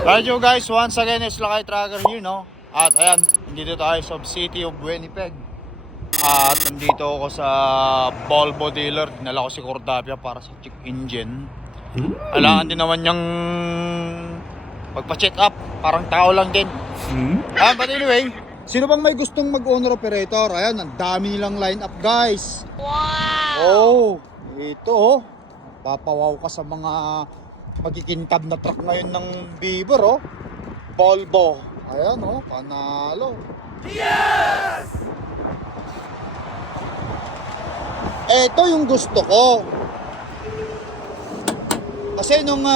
Radio guys, once again is Lakay Tracker here, no? At ayan, nandito tayo sa city of Winnipeg. At nandito ako sa Volvo dealer. Dinala ko si Cordapia para sa check engine. Kailangan din naman niyang magpa-check up. Parang tao lang din. But anyway, sino bang may gustong mag-owner operator? Ayan, ang dami nilang line up guys. Wow! Oh, ito oh. Papawaw ka sa mga magkikintab na truck ngayon ng Beaver, oh. Volvo. Ayan, oh, panalo. Yes! Ito yung gusto ko. Kasi nung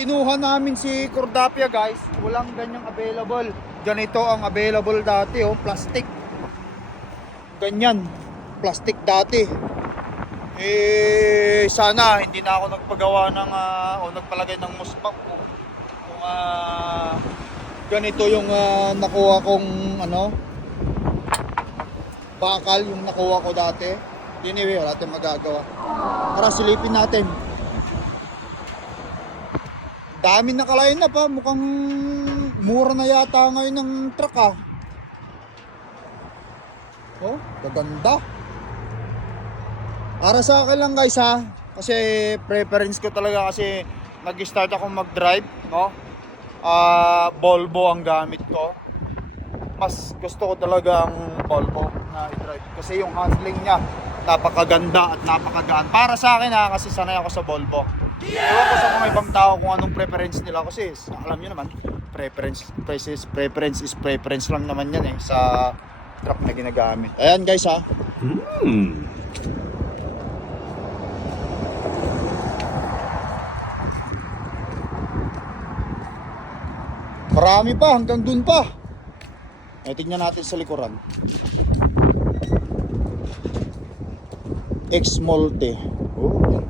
kinuha namin si Cordapia, guys, walang ganyang available. Ganito ang available dati, oh, plastic. Ganyan, plastic dati. Sana hindi na ako nagpagawa ng o nagpalagay ng muspak ko kung ganito yung nakuha kong bakal yung nakuha ko dati. Anyway, wala tayong magagawa. Tara, silipin natin. Dami nakalain na pa, mukhang mura na yata ngayon ng truck Oh, gaganda. Para sa akin lang guys kasi preference ko talaga kasi nag-start ako mag-drive, no? Volvo ang gamit ko. Mas gusto ko talaga ang Volvo na i-drive kasi yung handling niya napakaganda at napakagaan. Para sa akin kasi sanay ako sa Volvo. Ewan ko sa mga ibang tao kung anong preference nila kasi alam niyo naman, preference is preference lang naman yan sa truck na ginagamit. Ayan guys Marami pa, hanggang dun pa. Tingnan natin sa likuran. X-Molte. Oh.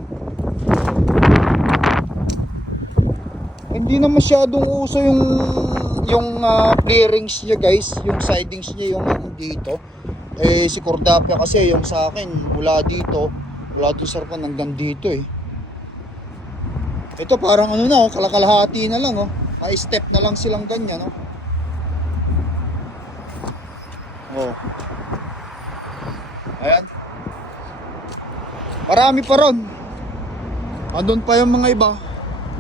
Hindi na masyadong uso yung clearings niya guys, yung sidings niya yung dito. Si Cordapia kasi yung sa akin mula dito sa harapan hanggang dito Ito parang kalakalahati na lang May step na lang silang ganyan Oh. Ayan. Marami pa ron. Andun pa yung mga iba.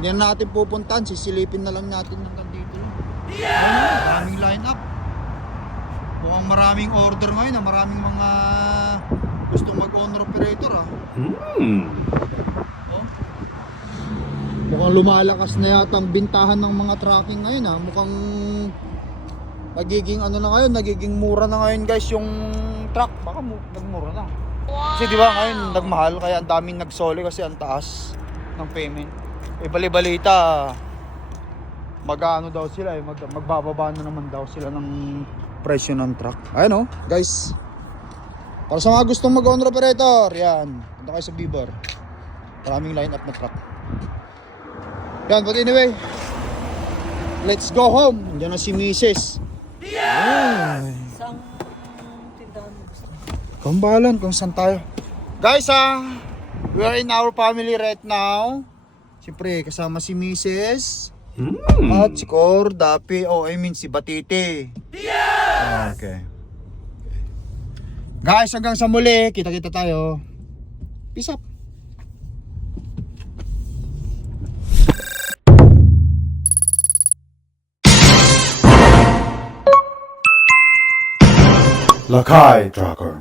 Hindi na natin pupuntahan, sisilipin na lang natin hanggang dito lang. Maraming line up. Mukhang maraming order ngayon maraming mga gustong mag-owner operator Oh. Mukhang lumalakas na yata ang bintahan ng mga trucking ngayon Mukhang nagiging nagiging mura na ngayon guys yung truck. Baka nagmura na. Kasi di ba ngayon nagmahal kaya ang daming nagsoli kasi ang taas ng payment. Bali-balita mag-ano daw sila magbababa na naman daw sila ng presyo ng truck. Ayun guys. Para sa mga gustong mag-owner operator, yan. Punta kayo sa Beaver. Maraming line up na truck. Yan, but anyway, let's go home. Diyan na si Mrs. Saan tindahan mo gusto? Kambalan kung saan tayo. Guys we are in our family right now. Siyempre kasama si Mrs. At si Cordapi. Si Batiti. Yeah! Okay. Guys, hanggang sa muli. Kita-kita tayo. Peace up. Lakay Tracker.